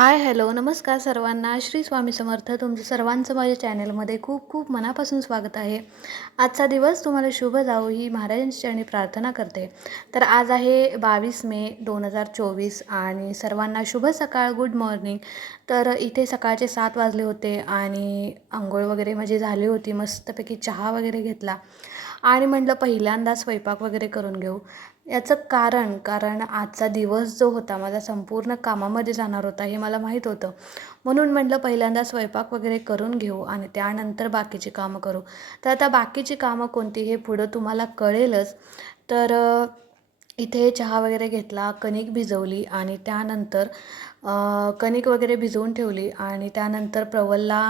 Hi hello नमस्कार सर्वांना. श्री स्वामी समर्थ तुमचं सर्वांचं माझ्या चॅनलमध्ये खूप खूप मनापासून स्वागत आहे. आजचा दिवस तुम्हाला शुभ जाऊ ही महाराजांची चरणी प्रार्थना करते. तर आज आहे बावीस मे दोन हजार चोवीस आणि सर्वांना शुभ सकाळ गुड मॉर्निंग. तर इथे सकाळचे सात वाजले होते आणि आंघोळ वगैरे माझी झाली होती मस्तपैकी चहा वगैरे घेतला. आणि म्हटलं पहिल्यांदा स्वयंपाक वगैरे करून घेऊ. याचं कारण कारण आजचा दिवस जो होता माझा संपूर्ण कामामध्ये जाणार होता हे मला माहीत होतं. म्हणून म्हटलं पहिल्यांदा स्वयंपाक वगैरे करून घेऊ आणि त्यानंतर बाकीची कामं करू. तर आता बाकीची कामं कोणती हे पुढं तुम्हाला कळेलच. तर इथे चहा वगैरे घेतला कणिक भिजवली आणि त्यानंतर कणिक वगैरे भिजवून ठेवली आणि त्यानंतर प्रवलला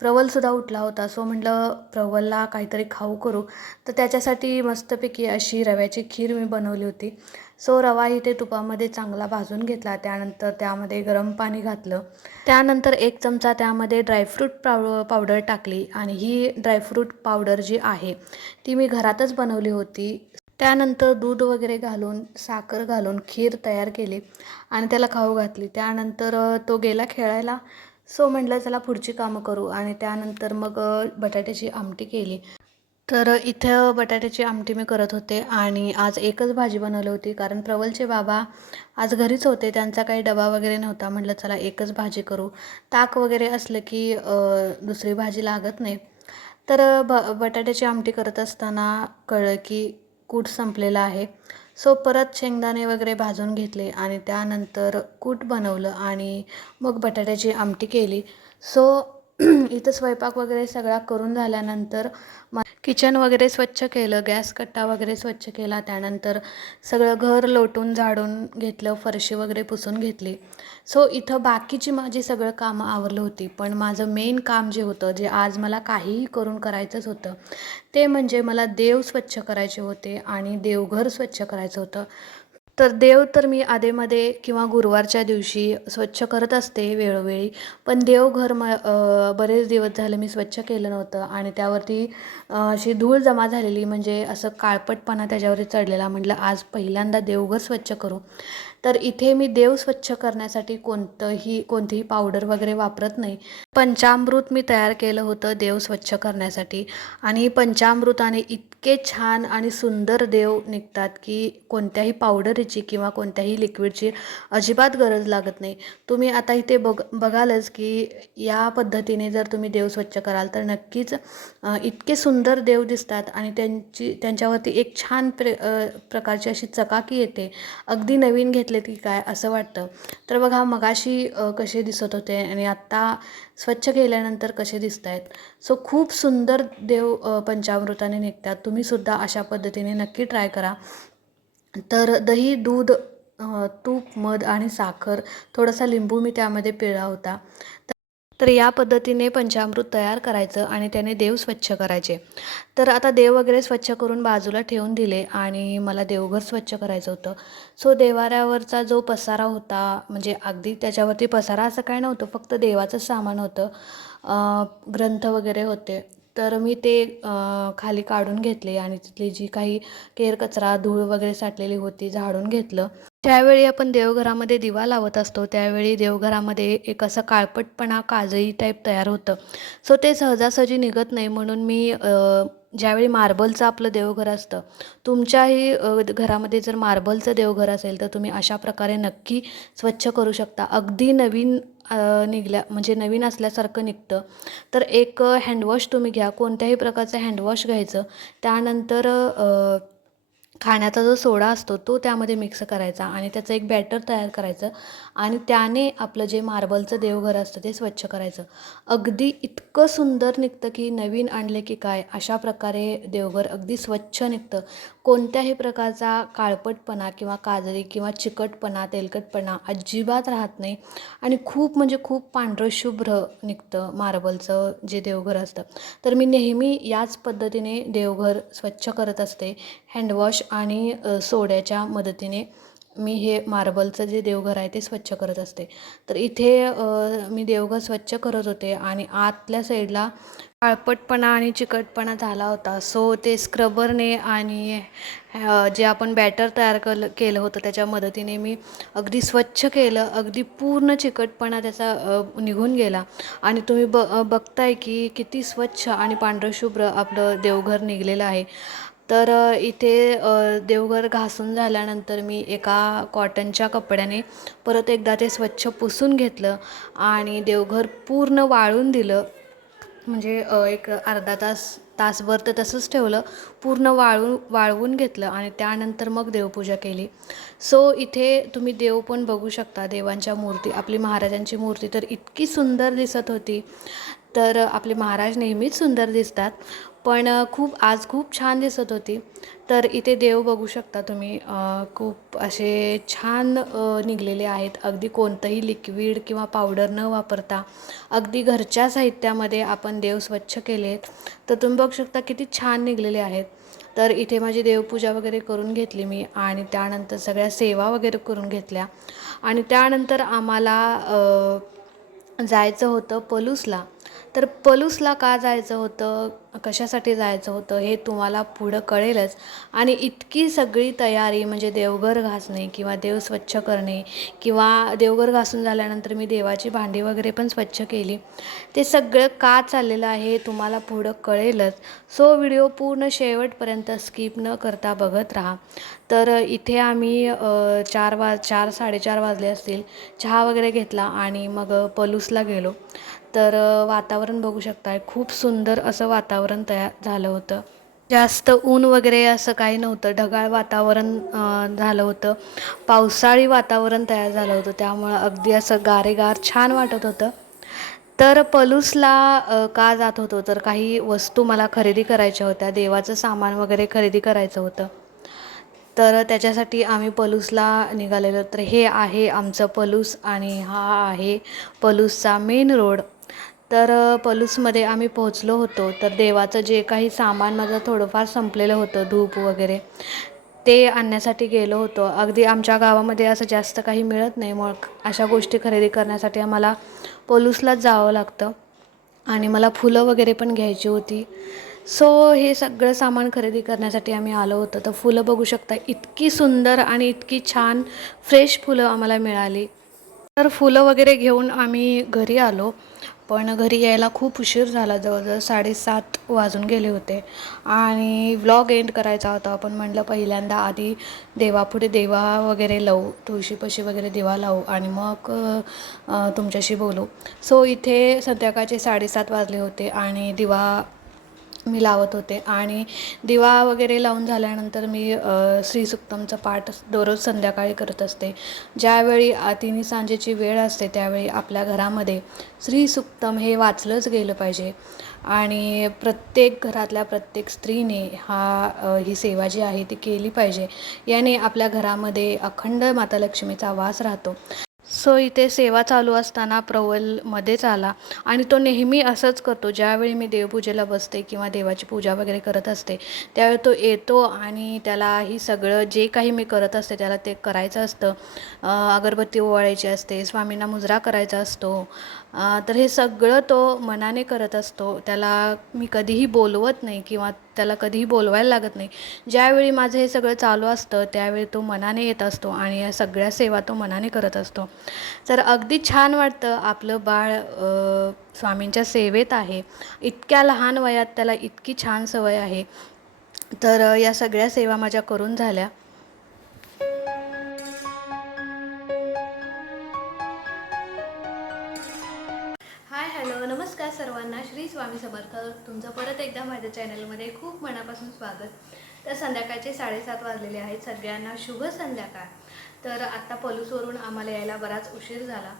प्रवलसुद्धा उठला होता. सो म्हटलं प्रवलला काहीतरी खाऊ करू. तर त्याच्यासाठी मस्तपैकी अशी रव्याची खीर मी बनवली होती. सो रवा इथे तुपामध्ये चांगला भाजून घेतला. त्यानंतर त्यामध्ये गरम पाणी घातलं. त्यानंतर एक चमचा त्यामध्ये ड्रायफ्रूट पाव पावडर टाकली. आणि ही ड्रायफ्रूट पावडर जी आहे ती मी घरातच बनवली होती. त्यानंतर दूध वगैरे घालून साखर घालून खीर तयार केली. आणि त्याला खाऊ घातली. त्यानंतर तो गेला खेळायला. सो म्हटलं चला पुढची कामं करू. आणि त्यानंतर मग बटाट्याची आमटी केली. तर इथं बटाट्याची आमटी मी करत होते आणि आज एकच भाजी बनवली होती. कारण प्रवलचे बाबा आज घरीच होते. त्यांचा काही डबा वगैरे नव्हता. म्हटलं चला एकच भाजी करू. ताक वगैरे असलं की दुसरी भाजी लागत नाही. तर ब बटाट्याची आमटी करत असताना कळलं की कूट संपलेला आहे. सो परत शेंगदाणे वगैरे भाजून घेतले आणि त्यानंतर कूट बनवलं आणि मग बटाट्याची आमटी केली. सो इथं स्वयंपाक वगैरे सगळा करून झाल्यानंतर म किचन वगैरे स्वच्छ केलं गॅस कट्टा वगैरे स्वच्छ केला त्यानंतर सगळं घर लोटून झाडून घेतलं फरशी वगैरे पुसून घेतली. सो इथं बाकीची माझी सगळं कामं आवरलं होती. पण माझं मेन काम जे होतं जे आज मला काहीही करून करायचंच होतं ते म्हणजे मला देव स्वच्छ करायचे होते आणि देवघर स्वच्छ करायचं होतं. तर देव तर मी आधेमध्ये किंवा गुरुवारच्या दिवशी स्वच्छ करत असते वेळोवेळी. पण देवघर म बरेच दिवस झाले मी स्वच्छ केलं नव्हतं आणि त्यावरती अशी धूळ जमा झालेली म्हणजे असं काळपटपणा त्याच्यावरती चढलेला. म्हटलं आज पहिल्यांदा देवघर स्वच्छ करू. तर इथे मी देव स्वच्छ करण्यासाठी कोणतंही कोणतीही पावडर वगैरे वापरत नाही. पंचामृत मी तयार केलं होतं देव स्वच्छ करण्यासाठी. आणि पंचामृताने इतके छान आणि सुंदर देव निघतात की कोणत्याही पावडरीची किंवा कोणत्याही लिक्विडची अजिबात गरज लागत नाही. तुम्ही आता इथे बघ बघालच की या पद्धतीने जर तुम्ही देव स्वच्छ कराल तर नक्कीच इतके सुंदर देव दिसतात आणि त्यांची त्यांच्यावरती एक छान प्रे प्रकारची अशी चकाकी येते. अगदी नवीन घेत घेतले की काय असं वाटतं. तर बघा मगाशी कसे दिसत होते आणि आत्ता स्वच्छ केल्यानंतर कसे दिसत आहेत सो खूप सुंदर देव पंचामृताने निघतात. तुम्हीसुद्धा अशा पद्धतीने नक्की ट्राय करा. तर दही दूध तूप मध आणि साखर थोडासा लिंबू मी त्यामध्ये पिळला होता. तर या पद्धतीने पंचामृत तयार करायचं आणि त्याने देव स्वच्छ करायचे. तर आता देव वगैरे स्वच्छ करून बाजूला ठेवून दिले आणि मला देवघर स्वच्छ करायचं होतं. सो देवाऱ्यावरचा जो पसारा होता म्हणजे अगदी त्याच्यावरती पसारा असं काय नव्हतं फक्त देवाचं सामान होतं. ग्रंथ वगैरे होते. तर मी ते खाली काढून घेतले आणि तिथली जी काही केर कचरा धूळ वगैरे साठलेली होती झाडून घेतलं. त्यावेळी आपण देवघरामध्ये दिवा लावत असतो. त्यावेळी देवघरामध्ये एक असं काळपटपणा काजळी टाईप तयार होतं. सो ते सहजासहजी निघत नाही म्हणून मी ज्यावेळी मार्बलचं आपलं देवघर असतं तुमच्याही घरामध्ये जर मार्बलचं देवघर असेल तर तुम्ही अशा प्रकारे नक्की स्वच्छ करू शकता. अगदी नवीन निघल्या म्हणजे नवीन असल्यासारखं निघतं. तर एक हँडवॉश तुम्ही घ्या कोणत्याही प्रकारचं हँडवॉश घ्यायचं. त्यानंतर खाण्याचा जो सोडा असतो तो त्यामध्ये मिक्स करायचा आणि त्याचं एक बॅटर तयार करायचं आणि त्याने आपलं जे मार्बलचं देवघर असतं ते स्वच्छ करायचं. अगदी इतकं सुंदर निघतं की नवीन आणले की काय अशा प्रकारे देवघर अगदी स्वच्छ निघतं. कोणत्याही प्रकारचा काळपटपणा किंवा काजरी किंवा चिकटपणा तेलकटपणा अजिबात राहत नाही आणि खूप म्हणजे खूप पांढरं शुभ्र निघतं मार्बलचं जे देवघर असतं. तर मी नेहमी याच पद्धतीने देवघर स्वच्छ करत असते. हँडवॉश आणि सोड्याच्या मदतीने मी हे मार्बलचं जे देवघर आहे ते स्वच्छ करत असते. तर इथे मी देवघर स्वच्छ करत होते आणि आतल्या साईडला काळपटपणा आणि चिकटपणा झाला होता. सो ते स्क्रबरने आणि जे आपण बॅटर तयार केलं केलं होतं त्याच्या मदतीने मी अगदी स्वच्छ केलं अगदी पूर्ण चिकटपणा त्याचा निघून गेला. आणि तुम्ही ब बघताय की किती स्वच्छ आणि पांढरशुभ्र आपलं देवघर निघलेलं आहे. तर इथे देवघर घासून झाल्यानंतर मी एका कॉटनच्या कपड्याने परत एकदा ते स्वच्छ पुसून घेतलं आणि देवघर पूर्ण वाळून दिलं. म्हणजे एक अर्धा तास तासभर तर तसंच ठेवलं पूर्ण वाळून वाळवून घेतलं आणि त्यानंतर मग देवपूजा केली. सो इथे तुम्ही देव पण बघू शकता देवांच्या मूर्ती आपली महाराजांची मूर्ती तर इतकी सुंदर दिसत होती. तर आपले महाराज नेहमीच सुंदर दिसतात. पण खूप आज खूप छान दिसत होती. तर इथे देव बघू शकता तुम्ही. खूप असे छान निघलेले आहेत. अगदी कोणतंही लिक्विड किंवा पावडर न वापरता अगदी घरच्या साहित्यामध्ये आपण देव स्वच्छ केलेत. तर तुम्ही बघू शकता किती छान निघलेले आहेत. तर इथे माझी देवपूजा वगैरे करून घेतली मी आणि त्यानंतर सगळ्या सेवा वगैरे करून घेतल्या. आणि त्यानंतर आम्हाला जायचं होतं पलूसला. तर पलूसला का जायचं होतं? कशासाठी जायचं होतं? हे तुम्हाला पुढं कळेलच. आणि इतकी सगळी तयारी म्हणजे देवघर घासणे किंवा देव स्वच्छ करणे किंवा देवघर घासून झाल्यानंतर मी देवाची भांडी वगैरे पण स्वच्छ केली. ते सगळं का चाललेलं आहे हे तुम्हाला पुढं कळेलच. सो व्हिडिओ पूर्ण शेवटपर्यंत स्किप न करता बघत राहा. तर इथे आम्ही चार वाज चार साडेचार वाजले असतील. चहा वगैरे घेतला आणि मग पलूसला गेलो. तर वातावरण बघू शकताय. खूप सुंदर असं वातावरण तयार झालं होतं. जास्त ऊन वगैरे असं काही नव्हतं. ढगाळ वातावरण झालं होतं. पावसाळी वातावरण तयार झालं होतं. त्यामुळं अगदी असं गारेगार छान वाटत होतं. तर पलूसला का जात होतो? तर काही वस्तू मला खरेदी करायच्या होत्या. देवाचं सामान वगैरे खरेदी करायचं होतं. तर त्याच्यासाठी आम्ही पलूसला निघालेलो. तर हे आहे आमचं पलूस आणि हा आहे पलूसचा मेन रोड. तर पलूसमध्ये आम्ही पोहोचलो होतो. तर देवाचं जे काही सामान माझं थोडंफार संपलेलं होतं धूप वगैरे ते आणण्यासाठी गेलो होतो. अगदी आमच्या गावामध्ये असं जास्त काही मिळत नाही. मग अशा गोष्टी खरेदी करण्यासाठी आम्हाला पलूसलाच जावं लागतं आणि मला फुलं वगैरे पण घ्यायची होती. सो हे सगळं सामान खरेदी करण्यासाठी आम्ही आलो होतो. तर फुलं बघू शकता इतकी सुंदर आणि इतकी छान फ्रेश फुलं आम्हाला मिळाली. तर फुलं वगैरे घेऊन आम्ही घरी आलो. पण घरी यायला खूप उशीर झाला. जवळजवळ साडेसात वाजून गेले होते. आणि व्लॉग एंड करायचा होता. पण म्हटलं पहिल्यांदा आधी देवापुढे देवा वगैरे लावू तुळशीपाशी वगैरे देवा लावू आणि मग तुमच्याशी बोलू. सो इथे संध्याकाळचे साडेसात वाजले होते आणि दिवा मी लावत होते. आणि दिवा वगैरे लावून झाल्यानंतर मी अ, पाठ दररोज संध्याकाळी करत असते. ज्यावेळी तिन्ही सांजेची वेळ असते त्यावेळी आपल्या घरामध्ये श्रीसुक्तम हे वाचलंच गेलं पाहिजे. आणि प्रत्येक घरातल्या प्रत्येक स्त्रीने हा ही सेवा जी आहे ती केली पाहिजे. याने आपल्या घरामध्ये अखंड माता लक्ष्मीचा वास राहतो. सो इथे सेवा चालू असताना प्रवलमध्येच आला. आणि तो नेहमी असंच करतो. ज्यावेळी मी देवपूजेला बसते किंवा देवाची पूजा वगैरे करत असते त्यावेळी तो येतो आणि त्याला ही सगळं जे काही मी करत असते त्याला ते करायचं असतं. अगरबत्ती ओवाळायची असते स्वामींना मुजरा करायचा असतो. तर हे सगळं तो मनाने करत असतो. त्याला मी कधीही बोलवत नाही किंवा त्याला कधीही बोलवायला लागत नाही. ज्यावेळी माझं हे सगळं चालू असतं त्यावेळी तो मनाने येत असतो आणि या सगळ्या सेवा तो मनाने करत असतो. तर अगदी छान वाटतं आपलं बाळ स्वामींच्या सेवेत आहे. इतक्या लहान वयात त्याला इतकी छान सवय आहे. तर या सगळ्या सेवा माझ्या करून झाल्या. श्री स्वामी समर्थ तुमचं परत एकदा माझ्या चॅनलमध्ये खूप मनापासून स्वागत. तर संध्याकाळचे साडेसात वाजलेले आहेत. सगळ्यांना शुभ संध्याकाळ. तर आत्ता पलूसवरून आम्हाला यायला बराच उशीर झाला.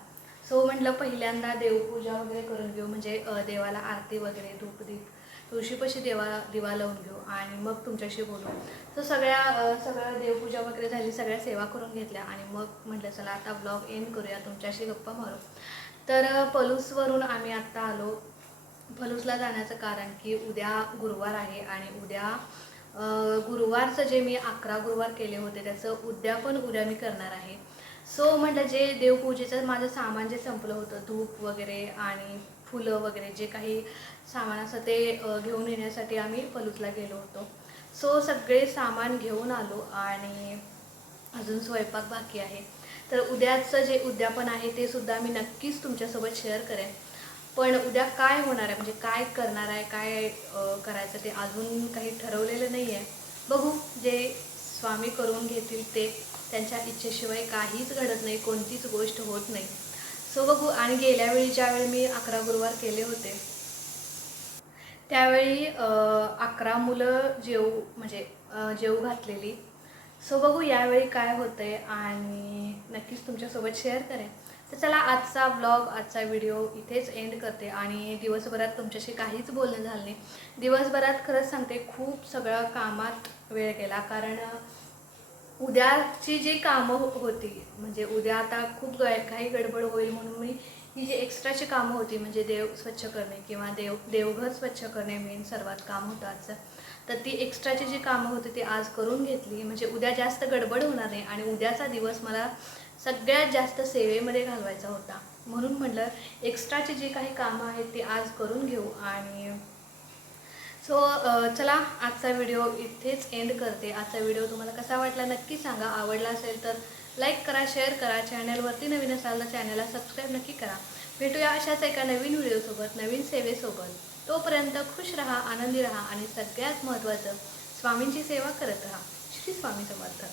सो म्हटलं पहिल्यांदा देवपूजा वगैरे करून घेऊ. म्हणजे देवाला आरती वगैरे धूपदीप तुळशीपाशी देवा दिवा लावून घेऊ आणि मग तुमच्याशी बोलू. सो सगळ्या सगळ्या देवपूजा वगैरे झाली सगळ्या सेवा करून घेतल्या आणि मग म्हटलं चला आता ब्लॉग एंड करूया तुमच्याशी गप्पा मारू. तर पलूसवरून आम्ही आत्ता आलो फलूसला जाण्याचं कारण की उद्या गुरुवार आहे आणि उद्या गुरुवारचं जे मी अकरा गुरुवार केले होते त्याचं उद्यापन उद्या मी करणार आहे. सो म्हटलं जे देवपूजेचं माझं सामान जे संपलं होतं धूप वगैरे आणि फुलं वगैरे जे काही सामान असं ते घेऊन येण्यासाठी आम्ही पलूसला गेलो होतो. सो सगळे सामान घेऊन आलो आणि अजून स्वयंपाक बाकी आहे. तर उद्याचं जे उद्यापन आहे ते सुद्धा मी नक्कीच तुमच्यासोबत शेअर करेन. पण उद्या काय होणार आहे? म्हणजे काय करणार आहे? काय करायचं ते अजून काही ठरवलेलं नाही आहे. बघू जे स्वामी करून घेतील ते. त्यांच्या इच्छेशिवाय काहीच घडत नाही. कोणतीच गोष्ट होत नाही. सो बघू. आणि गेल्या वेळी ज्यावेळी मी अकरा गुरुवार केले होते त्यावेळी अकरा मुलं जेव म्हणजे जेव घातलेली. सो बघू यावेळी काय होतंय. आणि नक्कीच तुमच्यासोबत शेअर करेन. तर चला आजचा ब्लॉग आजचा व्हिडिओ इथेच एंड करते आणि दिवसभरात तुमच्याशी काहीच बोलणं झालं नाही. दिवसभरात खरंच सांगते खूप सगळं कामात वेळ गेला. कारण उद्याची जी कामं हो-, होती म्हणजे उद्या आता खूप काही गडबड होईल म्हणून मी ही जी एक्स्ट्राची कामं होती म्हणजे देव स्वच्छ करणे किंवा देव देवघर स्वच्छ करणे मेन सर्वात काम होतं आजचं. तर ती एक्स्ट्राची जी कामं होती ती आज करून घेतली. म्हणजे उद्या जास्त गडबड होणार नाही आणि उद्याचा दिवस मला सगळ्यात जास्त सेवेमध्ये घालवायचा होता. म्हणून म्हटलं एक्स्ट्राची जी काही कामं आहेत ती आज करून घेऊ आणि सो चला आजचा व्हिडिओ इथेच एंड करते. आजचा व्हिडिओ तुम्हाला कसा वाटला नक्की सांगा. आवडला असेल तर लाईक करा शेअर करा. चॅनलवरती नवीन असाल तर चॅनलला सबस्क्राईब नक्की करा. भेटूया अशाच एका नवीन व्हिडिओसोबत नवीन सेवेसोबत. तोपर्यंत खुश रहा आनंदी रहा आणि सगळ्यात महत्त्वाचं स्वामींची सेवा करत रहा. श्री स्वामी समर्थ.